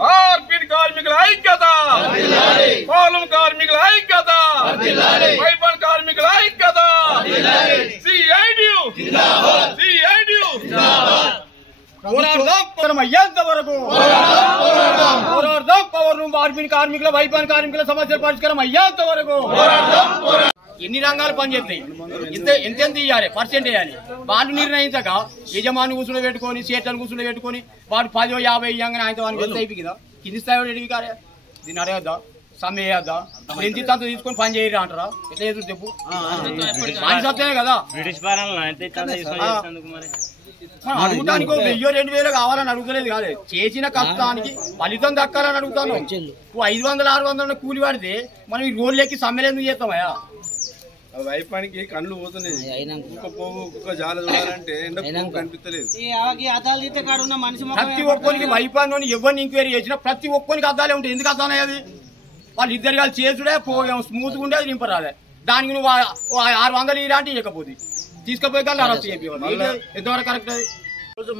మార్పిడి కార్మికుల ఐక్యత, పాలన కార్మికుల ఐక్యత, వైపన్ కార్మికుల ఐక్యత, సిఐటియు అయ్యేంత వరకు పోరాడదాం. పవర్ రూమ్ మార్పిడి కార్మికుల వైపన్ కార్మికుల సమస్యల పరిష్కారం అయ్యేంత వరకు. ఎన్ని రంగాలు పనిచేస్తాయి, ఎంతెంత ఇవ్వాలి, పర్సెంట్ వేయాలి, వాళ్ళు నిర్ణయించక యజమాని కూర్చుని పెట్టుకొని సేటలు కూర్చుని పెట్టుకొని వాడు 10 50 ఇవ్వగానే ఆయన వానికి ఎంత అయిపోయి కదా. కింది స్థాయి ఎడిగి కారే దీన్ని అడగద్దా, సమ్మె వేయద్దా, ఎంత అంత తీసుకొని పని చేయరా అంటారా? ఎట్లా ఎదురు చెప్పు, పని సత్యమే కదా. అడుగుతానికి 1000-2000 కావాలని అడుగుతలేదు కాదు, చేసిన కష్టానికి ఫలితం దక్కాలని అడుగుతాను. 500-600 కూలి పడితే మనం ఈ రోడ్లు ఎక్కి సమ్మెలు ఎందుకు చేస్తామయ్యా? వైపానికి కళ్ళు పోతున్నాయి, ఒక్క జాల చూడాలంటే కనిపించలేదు. ప్రతి ఒక్కరికి వైపాన్ని ఎవరిని ఎంక్వైరీ చేసినా ప్రతి ఒక్కరికి అద్దాలే ఉంటాయి. ఎందుకు అద్దానే అది? వాళ్ళు ఇద్దరు కలిసి చేసుడే స్మూత్ గా ఉండే అది నింపరాలే. దానికి నువ్వు 600 ఇలాంటివి ఇవ్వకపోతే తీసుకుపోయి కానీ అరెస్ట్ చేయాలి. ఎంతవరకు కరెక్ట్ అది?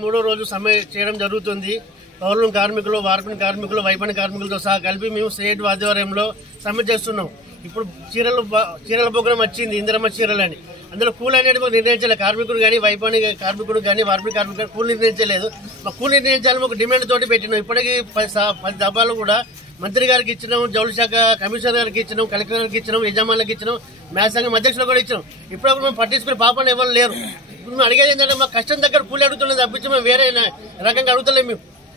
మూడో రోజు సమ్మె చేయడం జరుగుతుంది. పౌరులు కార్మికులు, వార్పిడి కార్మికులు, వైపణి కార్మికులతో సహా కలిపి మేము స్టేట్ ఆధ్వర్యంలో సమ్మె చేస్తున్నాం. ఇప్పుడు చీరల ప్రోగ్రాం వచ్చింది, ఇందిరమ్మ చీరలు అని. అందులో కూలి అనేది నిర్ణయించలేదు. కార్మికుడు కానీ, వైపణి కార్మికుడు కానీ, వార్పిడి కార్మికుడు కూలి నిర్ణయించలేదు. మా కూలి నిర్ణయించాలని ఒక డిమాండ్ తోటి పెట్టినాం. ఇప్పటికీ 10 దఫాలు కూడా మంత్రి గారికి ఇచ్చినాం, జౌళి శాఖ కమిషనర్ గారికి ఇచ్చినాం, కలెక్టర్ గారికి ఇచ్చినాం, యజమానులకు ఇచ్చినాం, మ్యాథ్స్ సంఘం అధ్యక్షులు కూడా ఇచ్చినాం. ఇప్పటికప్పుడు మేము పట్టించుకునే పాపని ఎవరు లేరు. ఇప్పుడు మేము అడిగేది ఏంటంటే మా కష్టం దగ్గర కూలి అడుగుతున్నది తప్పించి మేము వేరే రకంగా అడుగుతలేము.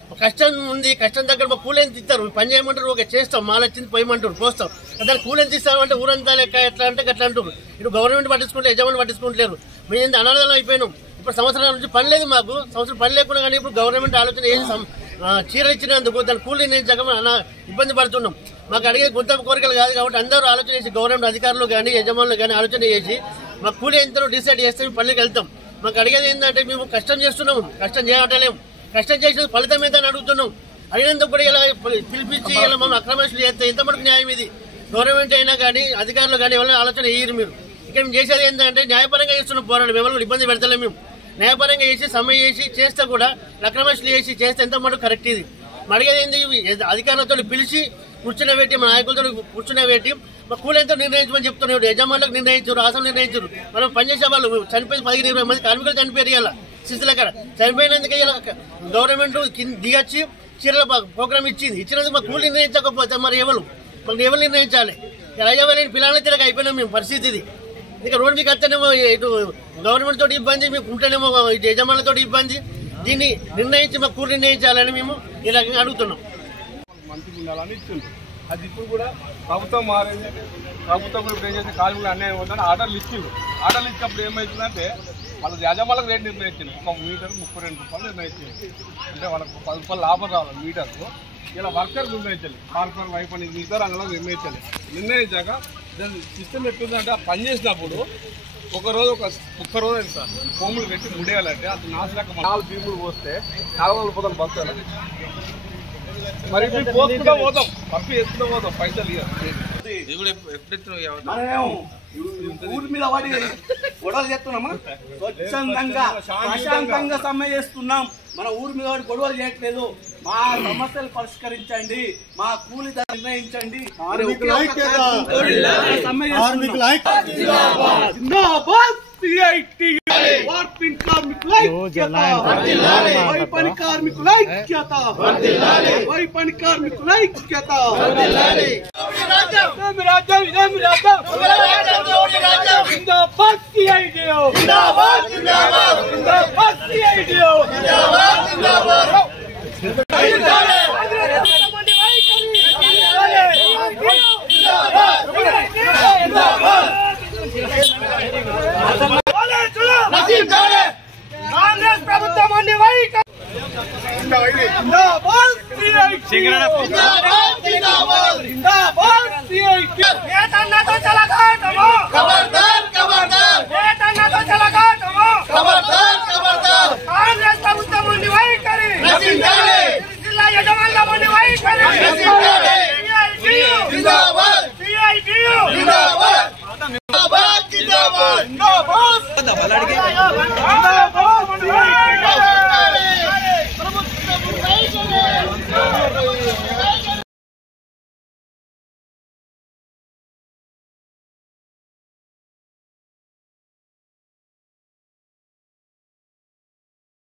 మేము కష్టం ఉంది, కష్టం దగ్గర మా కూలి ఎంత ఇస్తారు, పని చేయమంటారు, ఓకే చేస్తాం, మాలొచ్చింది పోయమంటారు, పోస్తాం. దాన్ని కూలి ఎంత ఇస్తామంటే ఊరంతా లెక్క ఎట్లా అంటే అట్లా అంటారు. ఇప్పుడు గవర్నమెంట్ పట్టించుకుంటే యజమానులు పట్టించుకుంటలేరు. మేము ఎంత అనాథాలం అయిపోయినాం. ఇప్పుడు సంవత్సరాల నుంచి పని లేదు మాకు, సంవత్సరం పని లేకుండా కానీ ఇప్పుడు గవర్నమెంట్ ఆలోచన చేసి చీర ఇచ్చినందుకు దాని కూలి నిర్ణయించక ఇబ్బంది పడుతున్నాం. మాకు అడిగే గుంత కోరికలు కాదు కాబట్టి అందరూ ఆలోచన చేసి గవర్నమెంట్ అధికారులు కానీ యజమానులు కానీ ఆలోచన చేసి మా కూలి ఎంతలో డిసైడ్ చేస్తే మేము పనులకు వెళ్తాం. మాకు అడిగేది ఏంటంటే మేము కష్టం చేస్తున్నాము, కష్టం చేయటలేము, కష్టం చేసిన ఫలితం ఏంటని అడుగుతున్నాం. అడిగినందుకు కూడా ఇలా పిలిపించి ఇలా మమ్మల్ని అక్రమణలు చేస్తే ఎంత మటుకు న్యాయం ఇది? గవర్నమెంట్ అయినా కానీ అధికారులు కానీ ఎవరైనా ఆలోచన చేయరు. మీరు ఇక్కడ మేము చేసేది ఏంటంటే న్యాయపరంగా చేస్తున్న పోరాటం, ఎవరు ఇబ్బంది పెడతలేము. మేము న్యాయపరంగా చేసి సమ్మె చేసి చేస్తే కూడా అక్రమణలు చేసి చేస్తే ఎంత మటుకు కరెక్ట్ ఇది? అడిగేది ఏంది? అధికారులతో పిలిచి కూర్చునేబెట్టి, మా నాయకులతో కూర్చునేబెట్టి మా కూలి ఎంతో నిర్ణయించమని చెప్తున్నాడు. యజమానులకు నిర్ణయించారు, ఆసం నిర్ణయించారు. మనం పనిచేసే వాళ్ళు చనిపోయి 15-20 మంది కార్మికులు చనిపోయారు. ఇలా శిశుల కాడ చనిపోయినందుకే ఇలా గవర్నమెంట్ దిగొచ్చి చీరల ప్రోగ్రామ్ ఇచ్చినందుకు మా కూలి నిర్ణయించకపోతే మరి ఎవరు నిర్ణయించాలి? అయ్యవాళ్ళని పిల్లలని తిరగ అయిపోయినాం మేము. పరిస్థితి ఇది. ఇక రోడ్డు మీకు వస్తేనేమో ఇటు గవర్నమెంట్ తోటి ఇబ్బంది, మీకు ఉంటేనేమో ఇటు యజమానులతో ఇబ్బంది. దీన్ని నిర్ణయించి మా కూలి నిర్ణయించాలని మేము ఈ రకంగా అడుగుతున్నాం. మంత్రి ఉండాలని ఇచ్చింది. అది ఇప్పుడు కూడా ప్రభుత్వం మారింది. ప్రభుత్వం కూడా ఇప్పుడు ఏం చేస్తే కార్మికులు అన్యాయం అవుతుందని ఆర్డర్లు ఇచ్చింది. ఆర్డర్లు ఇచ్చినప్పుడు ఏమవుతుందంటే వాళ్ళ యజమానులకు రేటు నిర్ణయించింది. 1 మీటర్కు 32 రూపాయలు నిర్ణయించింది. అంటే వాళ్ళకు 10 రూపాయలు లాభం రావాలి మీటర్కు. ఇలా వర్కర్లు నిర్ణయించాలి, కార్పొరేట్ వైపు మిగతా రంగంలో నిర్ణయించాలి. నిర్ణయించాక దాని సిస్టమ్ ఎట్లుందంటే ఆ పని చేసినప్పుడు ఒక్కరోజు సార్ భూములు పెట్టి ముడేయాలంటే అది నాశనక 4 భీములు పోస్తే 400 రూపాయలు బస్తాలు. మరి పోసుకుంటా పోతాం, పప్పు వేసుకుంటూ పోతాం, పైసలు ఊరి మీద పడి గొడవలు చేస్తున్నామా? స్వచ్ఛందంగా ప్రశాంతంగా సమ్మె చేస్తున్నాం. మన ఊరి మీద పడి గొడవలు చేయట్లేదు. మా సమస్యలు పరిష్కరించండి, మా కూలి నిర్ణయించండి. వార్పిడి కార్మికుల ఐక్యత, వైపణి కార్మికుల ఐక్యత, వైపణి కార్మికుల ఐక్యత. జిందాబాద్ సిఐటియు, జిందాబాద్ జిందాబాద్, జిందాబాద్ సిఐటియు, జిందాబాద్ జిందాబాద్. కాంగ్రెస్ ప్రభుత్వం ఉండి వైఖరి, జిల్లా యజమానుల ఉండి వైఖరి. జిందాబాద్ జిందాబాద్ జిందాబాద్.